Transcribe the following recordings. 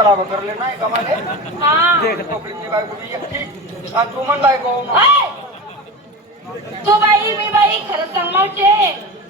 खराब करले नाही का मला हा कोकणीची बायको मी एकटी आणि तू म्हण बायको तू बाई मी बाई खरं सांग मावशे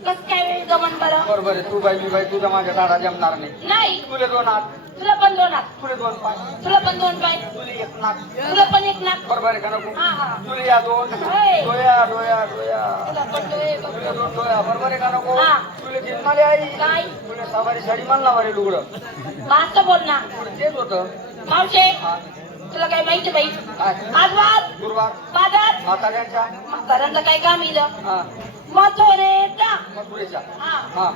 कस काय वेळ जमन बरं बरोबर आहे तू बाई मी बाई तुझा माझ्या दाडा जमणार नाही नाही तुले 2 हात तुला पण 2 हात तुले 2 पाय तुला पण 2 पाय तुले 1 नाक तुला पण 1 नाक बरोबर आहे का नको हा हा तुले या 2 होय. डोया डोया डोया तुला पण डोळे तुले 2 डोया बरोबर आहे का नको हा. तुले जन्माले आई काय तुले सवारी साडी मानला वारी लुगडं मास्त बोल ना तुले तेच होतं मावशे हा. तुला काय माहिती बाई काय? आज वाद गुरुवार बाजार म्हाताऱ्यांच्या म्हाताऱ्यांचं काय काम इलं हा मथुरेचा मथुरेच्या हा हा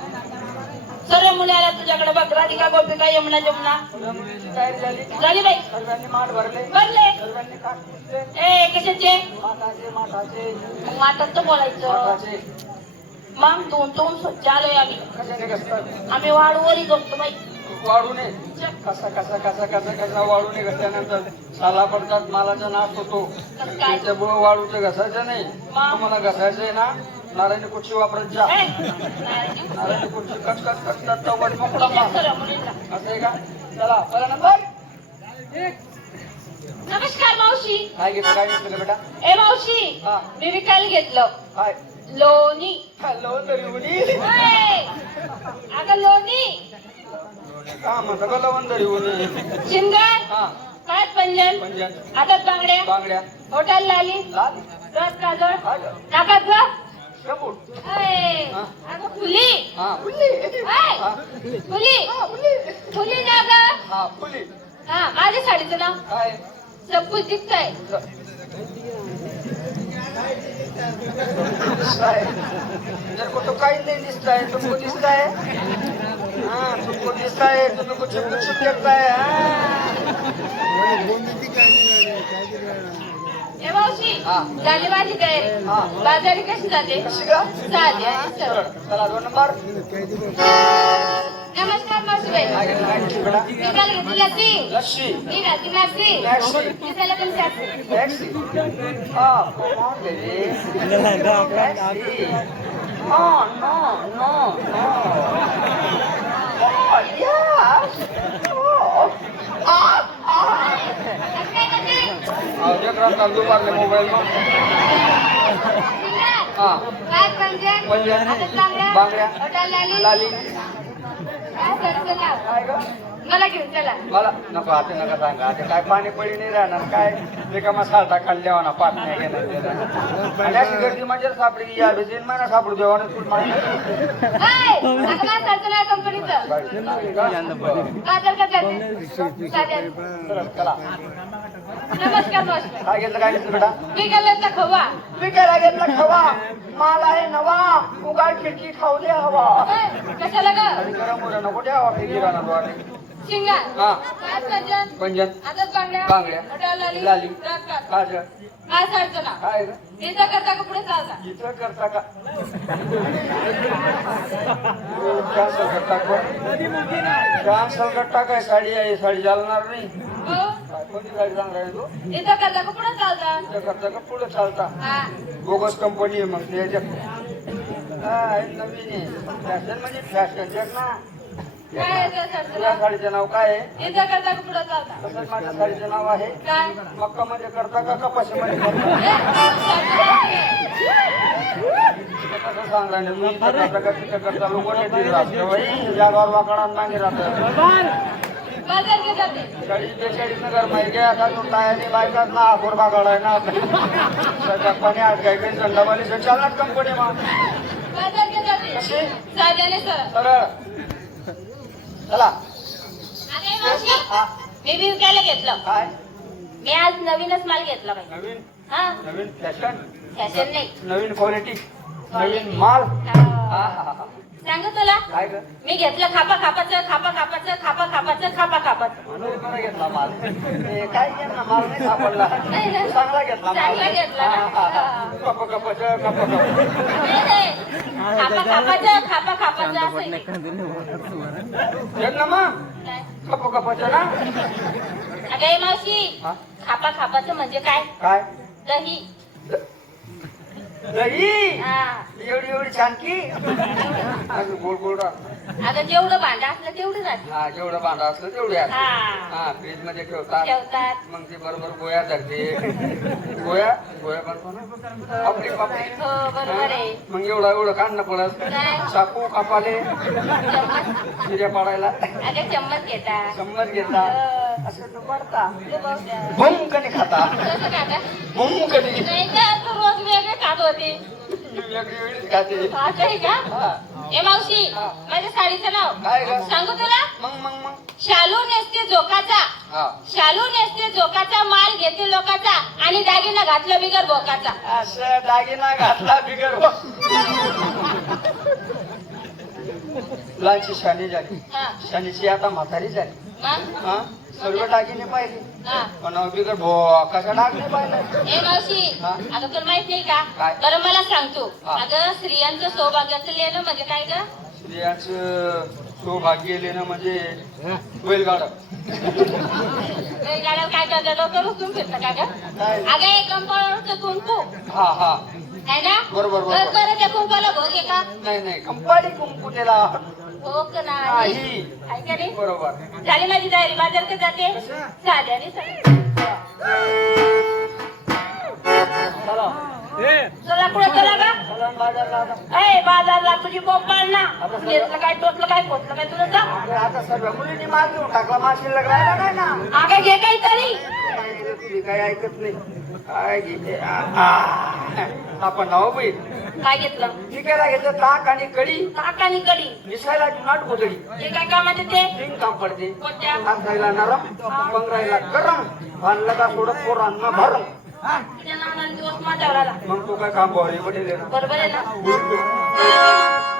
सर्व मुली आल्या तुझ्याकडे बघ राधिका गोपिका यमुना जमुना मुलीची तयारी झाली झाली बाई सर्वांनी माठ भरले भरले सर्वांनी काठ पुसले ए कशाचे माठाचे माठाचे मग मातात तर बोलायचं माठाचे मग दोन स्वच्छ आलोय आम्ही कशाने कसतात आम्ही वाळूवरी जमतो बाई वाळू नये कसा कसा कसा कसा कसा वाळू नये घसल्यानंतर साला पडतात मालाचा नाश होतो काय? त्याच्यामुळे वाळूचं घसायचं नाही मग? तुम्हाला घसायचंय ना नारायणी कुर्ची वापरत जा ए, नारायणी कुर्ची कट कट कट कट वड मोकळा विचार मार. करा मुलींना. असं आहे का चला पहिला नंबर नमस्कार मावशी काय घेतलं काय घेतलं बेटा ए मावशी हा. मी विकायला घेतलं काय लोणी हॅलो तरी उडी ओय, अगं लोणी का म्हणता का लवण तरी उडी शिंगार हा पायात पंजन पंजन हातात बांगड्या बांगड्या होटाल लाली लाल डोळ्यात काजळ काय नाकात ग शंभूर ओय, हा. अगं फुली हा फुल्ली ओय, हा फुली हा, फुल्ली फुली ना ग हा फुल्ली हा माझ्या साडीचं नाव काय सबकुच दिसतंय तेरे तो काही नाही दिसता है तुमको दिसता है हाँ तुमको दिसता है तुम्हें कुछ कुछ देखता है ए मावशी हा. झाली माझी तयारी हा. बाजारी कशी जाते कशी का साधी आणि सरळ. चला 2 नंबर नमस्कार मावशीबाई काय घेतलं काय घेतलं बेटा मी काल घेतली लस्सी लस्सी मी घातली लस्सी लस्सी. दिसायला पण सासू टॅक्सी हाँ come on baby taxi no no no no oh yes oh आज काय करते देख रहा था दुपारले मोबाईल में हाँ काय पंजन पंजन. हातात बांगड्या बांगड्या. होटाल लाली लाली काय करतो ना काय ग मला घेऊन चला मला नको आता नका सांगा आता काय पाणी पडी नाही राहणार काय रिकामा सालटा खाल्ल्यावर ना पाठ नाही घेणार आणि अशी गर्दी म्हणजे सापडी या बेसीन महिना सापडू देवा ना तुला हाय आता काय चालतं ना कंपनीचं बाजार का चालते साध्या चला नमस्कार मावशी काय घेतलं काय घेतलं बेटा मी गल्ल्याचा खवा विकायला घेतला खवा माल आहे नवा उगाड खिडकी खाऊ दे हवा कशाला ग आणि गरम होतं नको द्या वाटली राहणार शिंगार हा काय पंजन पंजन हातात बांगड्या बांगड्या. होटाल लाली लाली. राजकाज. काजळ काय चालतं ना काय ग इथं करता का पुढे चालता इथं करता का कॅन्सल करता कॅन्सल करता काय साडी आहे साडी चालणार नाही हो काय कोणती गाडी चांगला आहे तू इथं करता का पुढे चालता इथं करता का पुढे चालता हा बोगस कंपनी आहे मग त्याच्यात हा हे नवीन आहे फॅशन म्हणजे फॅशन जग ना काय येतं चालतं तुझ्या ना साडीचं नाव काय आहे इथं करता का पुढे चालता तसंच माझ्या साडीचं नाव आहे काय मक्का मध्ये करता का कपाशीमध्ये करता कसं सांगणार नाही मी इथं करता का तिथं करता लोक येतील राहतं बाई जागावर वाकडा मागे राहतं बाजार के जाते 40-42 नगर माहिती आहे आता तो टायाने बायकाच ना आखोर बागाडाय ना सध्या पाणी आज काही काही थंडावाली चालणार कंपनी मग बाजार के जाते कशी साध्याने सरळ सरळ चला अरे मावशी हा मी बी विकायला घेतलं काय मी आज नवीनच माल घेतला बाई नवीन हा नवीन फॅशन फॅशन नाही नवीन क्वालिटी नवीन माल हा. हा हा हा सांगू तुला काय ग मी घेतलं खापा खापाचं खापा खापाचं खापा खापाचं खापा खापाचं म्हणून बरं घेतला माल ते काय घेतला माल नाही सापडला नाही ना. चांगला घेतला माल चांगला घेतला ना. हा, हा, हा. कप कपचं कप कप खापा खापाचं खापा खापाचं असं आहे. घेत ना मग काय? कप कपचं ना अगं हे मावशी हा खापा खापाचं म्हणजे काय काय दही दही हा एवढी एवढी छान की अजून गोड गोड अगं जेवढं भांडं असलं तेवढं राहते हा जेवढं भांडा असलं तेवढे असतं. हा हा फ्रीज मध्ये ठेवतात ठेवतात मग ते बरोबर गोया धरते गोया गोया बनतो ना पापडी पापडी हो बरोबर आहे मग एवढं काढणं पडत काय? चाकू कापाले चम्मच जिऱ्या पाडायला अगं चम्मच घेता चम्मच घेता असं तू पडता तू बघ ना. भुंकणी खाता कसं काका भुंकणी नाही का तू रोज वेगळे खात होती वेगळी वेगळीच खाते असं आहे का हा. ए मावशी माझ्या साडीचं नाव काय ग सांगू तुला मग शालू नेसते जोकाचा हा शालू नेसते जोकाचा माल घेते लोकाचा आणि दागिना घातलं बिगर बोकाचा असं दागिना घातला बिगर मुलांची शानी झाली हा शनीची आता म्हातारी झाली मग हा सर्व दागिने पाहिजे हा पण बिगर भोकाचा डाग नाही पाहिला ए मावशी हा? अगं तुला माहित नाही का काय? बरं मला सांगतो हा. अगं स्त्रियांचं सौभाग्याचं लिहिलं म्हणजे काय ग स्त्रियांचं सौभाग्य लेणं म्हणजे बैलगाडा गाड्यावर काय करतात डोकं उचलून फिरतं का ग काय? अगं एक कंपाऊंडचं कुंकू हा हा आहे ना बरोबर, बरोबर. बरं बरं त्या कुंकाला भोग आहे का नाही कंपाळी कुंकू त्याला भोग नाही नाही आहे का नाही बरोबर झाली माझी तयारी बाजार का जाते कसं? झाली चला चला कुठे चला का चला बाजारला आता. ए बाजारला तुझी बोंब ना घेतलं काय टोचलं काय खोचलं काय तुझं जा अरे आता सर्व मुलींनी माल घेऊन टाकला माल शिल्लक राहिला नाही ना अगं घे काहीतरी तुम्ही काही ऐकत नाही काय घेते आपण नाव बाई काय घेतलं विकायला घेतलं ताक आणि कडी ताक आणि कडी मिसायला जुनाट गोधडी हे काय कामात येते तीन काम पडते कोणत्या हात राहिला नरम पंगरायला गरम बांधला का सोडत पोरांना भरम तुझ्या नावाने दिवस माझ्यावर आला मग तू काय काम भारी पटेल बरोबर आहे ना